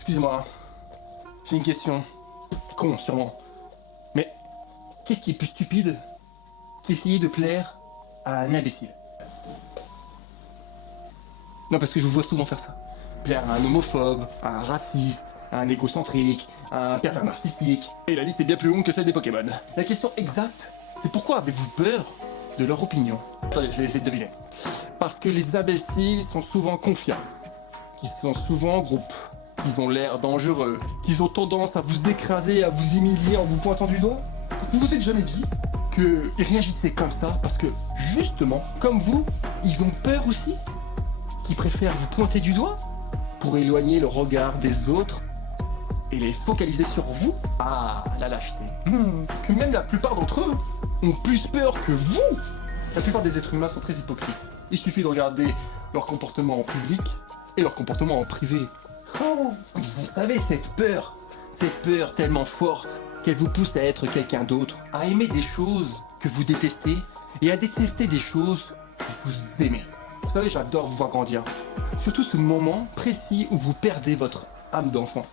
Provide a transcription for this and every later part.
Excusez-moi, j'ai une question. Con, sûrement. Mais qu'est-ce qui est plus stupide qu'essayer de plaire à un imbécile? Non, parce que je vous vois souvent faire ça. Plaire à un homophobe, à un raciste, à un égocentrique, à un pervers narcissique. Et la liste est bien plus longue que celle des Pokémon. La question exacte, c'est pourquoi avez-vous peur de leur opinion? Attendez, je vais essayer de deviner. Parce que les imbéciles sont souvent confiants, qu'ils sont souvent en groupe, qu'ils ont l'air dangereux, qu'ils ont tendance à vous écraser, à vous humilier en vous pointant du doigt. Vous vous êtes jamais dit qu'ils réagissaient comme ça parce que, justement, comme vous, ils ont peur aussi? Qu'ils préfèrent vous pointer du doigt pour éloigner le regard des autres et les focaliser sur vous? Ah, la lâcheté. Que même la plupart d'entre eux ont plus peur que vous. La plupart des êtres humains sont très hypocrites. Il suffit de regarder leur comportement en public et leur comportement en privé. Oh, vous savez, cette peur tellement forte qu'elle vous pousse à être quelqu'un d'autre, à aimer des choses que vous détestez et à détester des choses que vous aimez. Vous savez, j'adore vous voir grandir. Surtout ce moment précis où vous perdez votre âme d'enfant.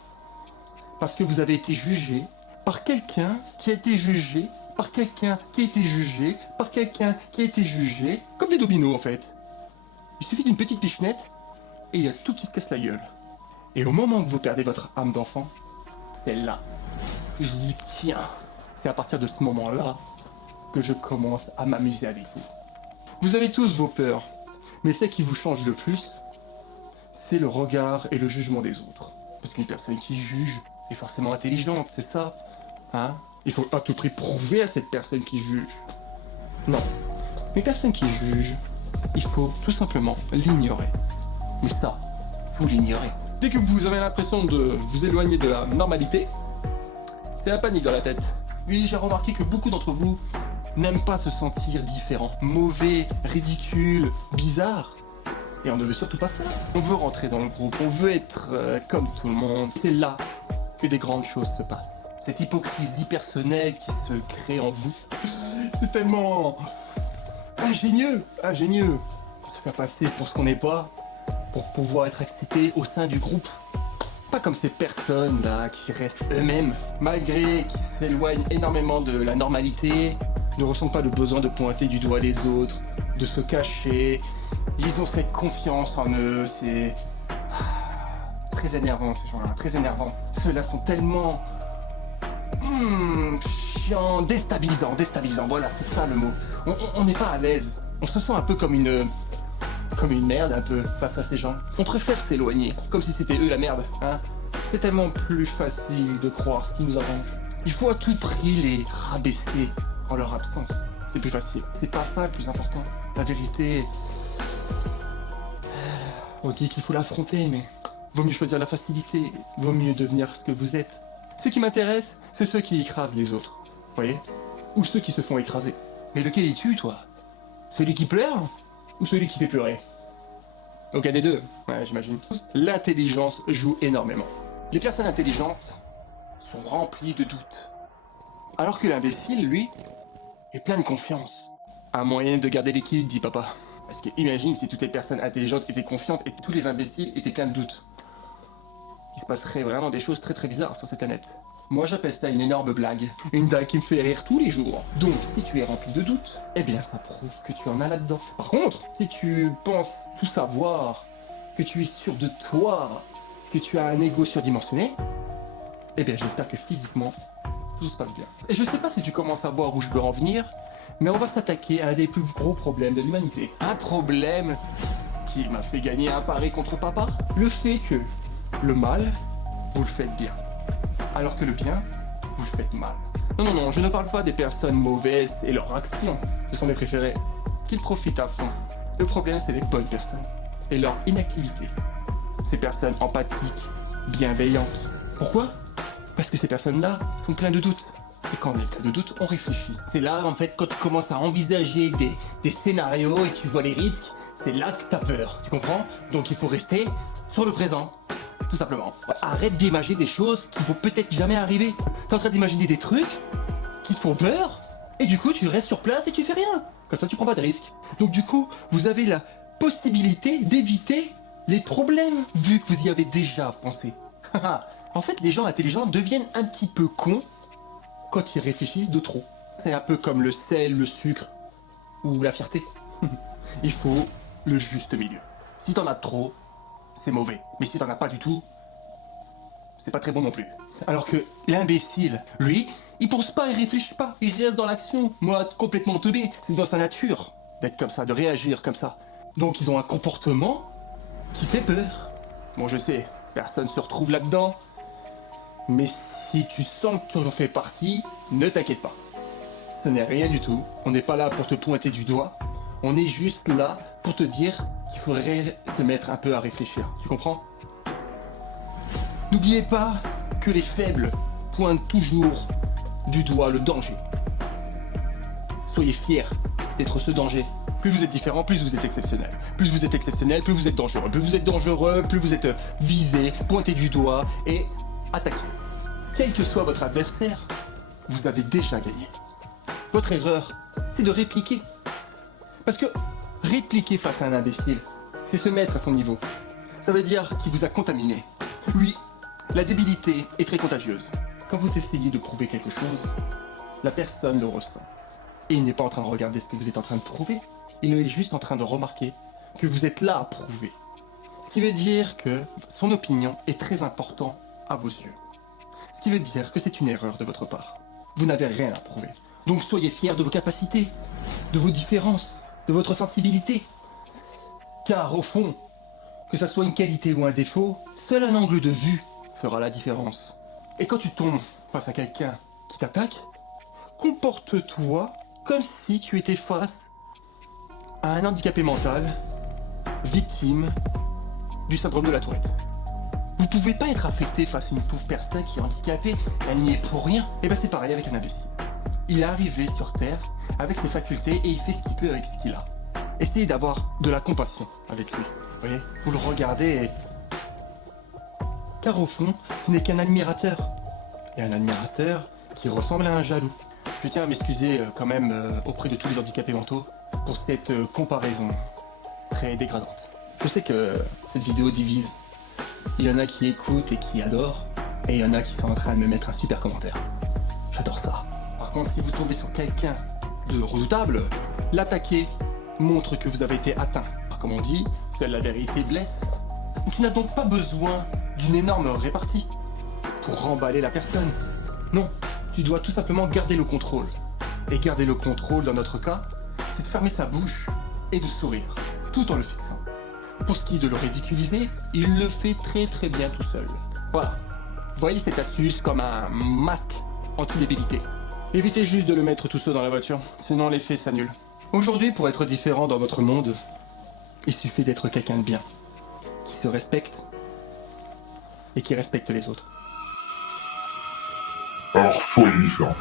Parce que vous avez été jugé par quelqu'un qui a été jugé, par quelqu'un qui a été jugé, par quelqu'un qui a été jugé, comme des dominos en fait. Il suffit d'une petite pichenette et il y a tout qui se casse la gueule. Et au moment que vous perdez votre âme d'enfant, c'est là que je vous tiens. C'est à partir de ce moment-là que je commence à m'amuser avec vous. Vous avez tous vos peurs, mais ce qui vous change le plus, c'est le regard et le jugement des autres. Parce qu'une personne qui juge est forcément intelligente, c'est ça, hein? Il faut à tout prix prouver à cette personne qui juge. Non, une personne qui juge, il faut tout simplement l'ignorer. Mais ça, vous l'ignorez. Dès que vous avez l'impression de vous éloigner de la normalité, c'est la panique dans la tête. Oui, j'ai remarqué que beaucoup d'entre vous n'aiment pas se sentir différent, mauvais, ridicule, bizarre. Et on ne veut surtout pas ça. On veut rentrer dans le groupe, on veut être comme tout le monde. C'est là que des grandes choses se passent. Cette hypocrisie personnelle qui se crée en vous, c'est tellement ingénieux. Se faire passer pour ce qu'on n'est pas, pour pouvoir être accepté au sein du groupe. Pas comme ces personnes là qui restent eux-mêmes, malgré qu'ils s'éloignent énormément de la normalité, ne ressentent pas le besoin de pointer du doigt les autres, de se cacher. Ils ont cette confiance en eux, c'est très énervant ces gens-là, très énervant. Ceux-là sont tellement chiants, déstabilisants, voilà, c'est ça le mot. On n'est pas à l'aise, on se sent un peu comme une merde un peu face à ces gens. On préfère s'éloigner, comme si c'était eux la merde, hein. C'est tellement plus facile de croire ce qui nous arrange. Il faut à tout prix les rabaisser en leur absence. C'est plus facile. C'est pas ça le plus important. La vérité, on dit qu'il faut l'affronter, mais vaut mieux choisir la facilité, vaut mieux devenir ce que vous êtes. Ce qui m'intéresse, c'est ceux qui écrasent les autres, vous voyez? Ou ceux qui se font écraser. Mais lequel es-tu, toi? Celui qui pleure? Ou celui qui fait pleurer? Aucun des deux, ouais, j'imagine. L'intelligence joue énormément. Les personnes intelligentes sont remplies de doutes. Alors que l'imbécile, lui, est plein de confiance. Un moyen de garder l'équilibre, dit papa. Parce que imagine si toutes les personnes intelligentes étaient confiantes et tous les imbéciles étaient pleins de doutes. Il se passerait vraiment des choses très très bizarres sur cette planète. Moi j'appelle ça une énorme blague. Une blague qui me fait rire tous les jours. Donc si tu es rempli de doutes, eh bien ça prouve que tu en as là-dedans. Par contre, si tu penses tout savoir, que tu es sûr de toi, que tu as un ego surdimensionné, eh bien j'espère que physiquement, tout se passe bien. Et je sais pas si tu commences à voir où je veux en venir, mais on va s'attaquer à un des plus gros problèmes de l'humanité. Un problème qui m'a fait gagner un pari contre papa. Le fait que le mal, vous le faites bien. Alors que le bien, vous le faites mal. Non, je ne parle pas des personnes mauvaises et leurs actions. Ce sont mes préférés. Qu'ils profitent à fond. Le problème, c'est les bonnes personnes. Et leur inactivité. Ces personnes empathiques, bienveillantes. Pourquoi? Parce que ces personnes-là sont pleines de doutes. Et quand on est plein de doutes, on réfléchit. C'est là, en fait, quand tu commences à envisager des scénarios et que tu vois les risques, c'est là que t'as peur. Tu comprends? Donc il faut rester sur le présent. Tout simplement. Arrête d'imaginer des choses qui vont peut-être jamais arriver. T'es en train d'imaginer des trucs qui te font peur, et du coup tu restes sur place et tu fais rien. Comme ça tu prends pas de risques. Donc du coup, vous avez la possibilité d'éviter les problèmes, vu que vous y avez déjà pensé. En fait, les gens intelligents deviennent un petit peu cons quand ils réfléchissent de trop. C'est un peu comme le sel, le sucre ou la fierté. Il faut le juste milieu. Si t'en as trop, c'est mauvais. Mais si t'en as pas du tout, c'est pas très bon non plus. Alors que l'imbécile, lui, il pense pas, il réfléchit pas, il reste dans l'action. Moi, complètement teubé, c'est dans sa nature d'être comme ça, de réagir comme ça. Donc ils ont un comportement qui fait peur. Bon, je sais, personne se retrouve là-dedans. Mais si tu sens que tu en fais partie, ne t'inquiète pas. Ce n'est rien du tout. On n'est pas là pour te pointer du doigt. On est juste là pour te dire qu'il faudrait se mettre un peu à réfléchir. Tu comprends? N'oubliez pas que les faibles pointent toujours du doigt le danger. Soyez fiers d'être ce danger. Plus vous êtes différent, plus vous êtes exceptionnel. Plus vous êtes exceptionnel, plus vous êtes dangereux. Plus vous êtes dangereux, plus vous êtes visé, pointé du doigt et attaqué. Quel que soit votre adversaire, vous avez déjà gagné. Votre erreur, c'est de répliquer. Parce que répliquer face à un imbécile, c'est se mettre à son niveau. Ça veut dire qu'il vous a contaminé. Oui, la débilité est très contagieuse. Quand vous essayez de prouver quelque chose, la personne le ressent. Et il n'est pas en train de regarder ce que vous êtes en train de prouver. Il est juste en train de remarquer que vous êtes là à prouver. Ce qui veut dire que son opinion est très importante à vos yeux. Ce qui veut dire que c'est une erreur de votre part. Vous n'avez rien à prouver. Donc soyez fiers de vos capacités, de vos différences, de votre sensibilité. Car au fond, que ça soit une qualité ou un défaut, seul un angle de vue fera la différence. Et quand tu tombes face à quelqu'un qui t'attaque, comporte-toi comme si tu étais face à un handicapé mental, victime du syndrome de la Tourette. Vous pouvez pas être affecté face à une pauvre personne qui est handicapée, elle n'y est pour rien. Et ben c'est pareil avec un imbécile. Il est arrivé sur Terre avec ses facultés et il fait ce qu'il peut avec ce qu'il a. Essayez d'avoir de la compassion avec lui. Vous voyez, vous le regardez et... Car au fond, ce n'est qu'un admirateur. Et un admirateur qui ressemble à un jaloux. Je tiens à m'excuser quand même auprès de tous les handicapés mentaux pour cette comparaison très dégradante. Je sais que cette vidéo divise. Il y en a qui écoutent et qui adorent, et il y en a qui sont en train de me mettre un super commentaire. J'adore ça. Par contre, si vous tombez sur quelqu'un de redoutable, l'attaquer montre que vous avez été atteint. Alors, comme on dit, seule la vérité blesse. Tu n'as donc pas besoin d'une énorme répartie pour remballer la personne. Non, tu dois tout simplement garder le contrôle. Et garder le contrôle, dans notre cas, c'est de fermer sa bouche et de sourire, tout en le fixant. Pour ce qui est de le ridiculiser, il le fait très bien tout seul. Voilà. Voyez cette astuce comme un masque anti-débilité. Évitez juste de le mettre tout seul dans la voiture, sinon l'effet s'annule. Aujourd'hui, pour être différent dans votre monde, il suffit d'être quelqu'un de bien, qui se respecte et qui respecte les autres. Alors soyez différents.